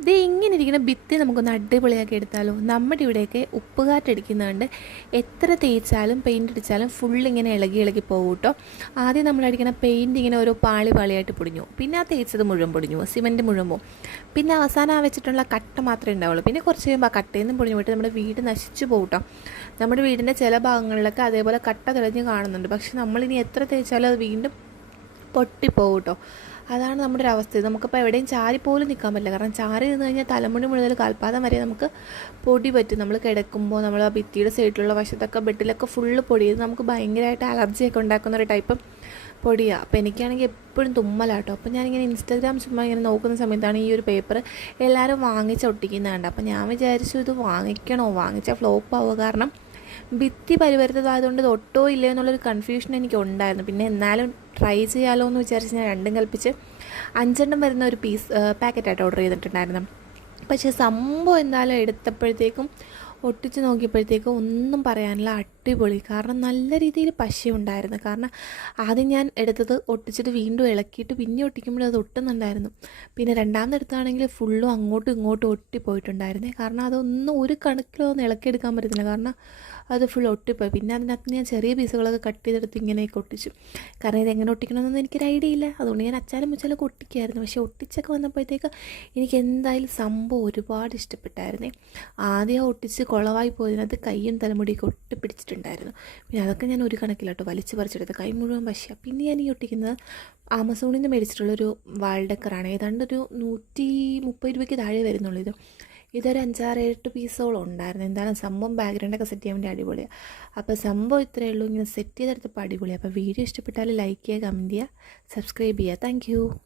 ഇത് ഇങ്ങനെ ഇരിക്കുന്ന ഭിത്തി നമുക്കൊന്ന് അടിപൊളിയാക്കി എടുത്താലോ. നമ്മുടെ ഇവിടെയൊക്കെ ഉപ്പുകാറ്റടിക്കുന്നതുകൊണ്ട് എത്ര തേച്ചാലും പെയിൻ്റ് അടിച്ചാലും ഫുള്ളിങ്ങനെ ഇളകി പോകും കേട്ടോ. ആദ്യം നമ്മളടിക്കുന്ന പെയിൻറ്റ് ഇങ്ങനെ ഓരോ പാളിയായിട്ട് പൊടിഞ്ഞു, പിന്നെ ആ തേച്ചത് മുഴുവൻ പൊടിഞ്ഞു, സിമൻറ്റ് മുഴുവൻ പോകും, പിന്നെ അവസാനം ആ വെച്ചിട്ടുള്ള കട്ട മാത്രമേ ഉണ്ടാവുള്ളൂ. പിന്നെ കുറച്ച് കഴിയുമ്പോൾ ആ കട്ടയിൽ നിന്നും പൊടിഞ്ഞു പോയിട്ട് നമ്മുടെ വീട് നശിച്ചു പോകും കേട്ടോ. നമ്മുടെ വീടിൻ്റെ ചില ഭാഗങ്ങളിലൊക്കെ അതേപോലെ കട്ട തെളിഞ്ഞ് കാണുന്നുണ്ട്, പക്ഷെ നമ്മളിനി എത്ര തേച്ചാലും അത് വീണ്ടും പൊട്ടിപ്പോകും കേട്ടോ. അതാണ് നമ്മുടെ ഒരു അവസ്ഥ. നമുക്കിപ്പോൾ എവിടെയും ചാരി പോലും നിൽക്കാൻ പറ്റില്ല, കാരണം ചാരി നിന്ന് കഴിഞ്ഞാൽ തലമുടി മുതൽ കാൽപാദം വരെ നമുക്ക് പൊടി പറ്റും. നമ്മൾ കിടക്കുമ്പോൾ നമ്മൾ ആ ഭിത്തിയുടെ സൈഡിലുള്ള വശത്തൊക്കെ ബെഡിലൊക്കെ ഫുള്ള് പൊടി, ഇത് നമുക്ക് ഭയങ്കരമായിട്ട് അലർജിയൊക്കെ ഉണ്ടാക്കുന്ന ഒരു ടൈപ്പ് പൊടിയാണ്. അപ്പോൾ എനിക്കാണെങ്കിൽ എപ്പോഴും തുമ്മലാട്ടോ. അപ്പോൾ ഞാനിങ്ങനെ ഇൻസ്റ്റാഗ്രാം ചുമ്മാ ഇങ്ങനെ നോക്കുന്ന സമയത്താണ് ഈ ഒരു പേപ്പർ എല്ലാവരും വാങ്ങിച്ച് ഒട്ടിക്കുന്നുണ്ട്. അപ്പോൾ ഞാൻ വിചാരിച്ചു ഇത് വാങ്ങിച്ചാൽ ഫ്ലോപ്പ് ആവുക, കാരണം ഭിത്തി പരിവരുത്തതായതുകൊണ്ട് ഇത് ഒട്ടോ ഇല്ലയോ എന്നുള്ളൊരു കൺഫ്യൂഷൻ എനിക്ക് ഉണ്ടായിരുന്നു. പിന്നെ എന്നാലും ട്രൈ ചെയ്യാമല്ലോ എന്ന് വിചാരിച്ച് ഞാൻ രണ്ടും കൽപ്പിച്ച് 5 വരുന്ന ഒരു പാക്കറ്റായിട്ട് ഓർഡർ ചെയ്തിട്ടുണ്ടായിരുന്നു. പക്ഷേ സംഭവം എന്തായാലും എടുത്തപ്പോഴത്തേക്കും ഒട്ടിച്ച് നോക്കിയപ്പോഴത്തേക്കും ഒന്നും പറയാനില്ല, അടിപൊളി. കാരണം നല്ല രീതിയിൽ പശയുണ്ടായിരുന്നു. കാരണം ആദ്യം ഞാൻ എടുത്തത് ഒട്ടിച്ചിട്ട് വീണ്ടും ഇളക്കിയിട്ട് പിന്നെ ഒട്ടിക്കുമ്പോൾ അത് ഒട്ടുന്നുണ്ടായിരുന്നു. പിന്നെ രണ്ടാമതെടുത്താണെങ്കിൽ ഫുള്ളും അങ്ങോട്ടും ഇങ്ങോട്ടും ഒട്ടിപ്പോയിട്ടുണ്ടായിരുന്നേ. കാരണം അതൊന്നും ഒരു കണക്കിലൊന്നും ഇളക്കിയെടുക്കാൻ പറ്റുന്നില്ല, കാരണം അത് ഫുൾ ഒട്ടിപ്പോയി. പിന്നെ അതിനകത്ത് ഞാൻ ചെറിയ പീസുകളൊക്കെ കട്ട് ചെയ്തെടുത്ത് ഇങ്ങനെയൊക്കെ ഒട്ടിച്ചു. കാരണം ഇതെങ്ങനെ ഒട്ടിക്കണമെന്നൊന്നും എനിക്കൊരു ഐഡിയ ഇല്ല, അതുകൊണ്ട് ഞാൻ അച്ചാലും മുച്ചാലൊക്കെ ഒട്ടിക്കുമായിരുന്നു. പക്ഷേ ഒട്ടിച്ചൊക്കെ വന്നപ്പോഴത്തേക്ക് എനിക്ക് എന്തായാലും സംഭവം ഒരുപാട് ഇഷ്ടപ്പെട്ടായിരുന്നേ. ആദ്യം ഒട്ടിച്ച് കുളവായി പോയതിനകത്ത് കൈയും തലമുടിയൊക്കെ ഒട്ടിപ്പിടിച്ചിട്ടുണ്ടായിരുന്നു. പിന്നെ അതൊക്കെ ഞാൻ ഒരു കണക്കിലോട്ടോ വലിച്ചു പറിച്ചെടുത്ത്, കൈ മുഴുവൻ പശയാണ്. പിന്നെ ഞാൻ ഈ ഒട്ടിക്കുന്നത് ആമസോണിൽ നിന്ന് മേടിച്ചിട്ടുള്ളൊരു വാൾ ഡെക്കറാണ്. ഏതാണ്ട് ഒരു 130 രൂപയ്ക്ക് താഴെ വരുന്നുള്ളൂ. ഇതൊരു 5-6-8 പീസോളം ഉണ്ടായിരുന്നു. എന്തായാലും സംഭവം ബാക്ക്ഗ്രൗണ്ടൊക്കെ സെറ്റ് ചെയ്യാൻ വേണ്ടി അടിപൊളിയാണ്. അപ്പോൾ സംഭവം ഇത്രയേ ഉള്ളൂ. ഇങ്ങനെ സെറ്റ് ചെയ്തെടുത്തപ്പോൾ അടിപൊളിയാണ്. അപ്പോൾ വീഡിയോ ഇഷ്ടപ്പെട്ടാൽ ലൈക്ക് ചെയ്യുക, കമൻറ്റ് ചെയ്യുക, സബ്സ്ക്രൈബ് ചെയ്യുക. താങ്ക്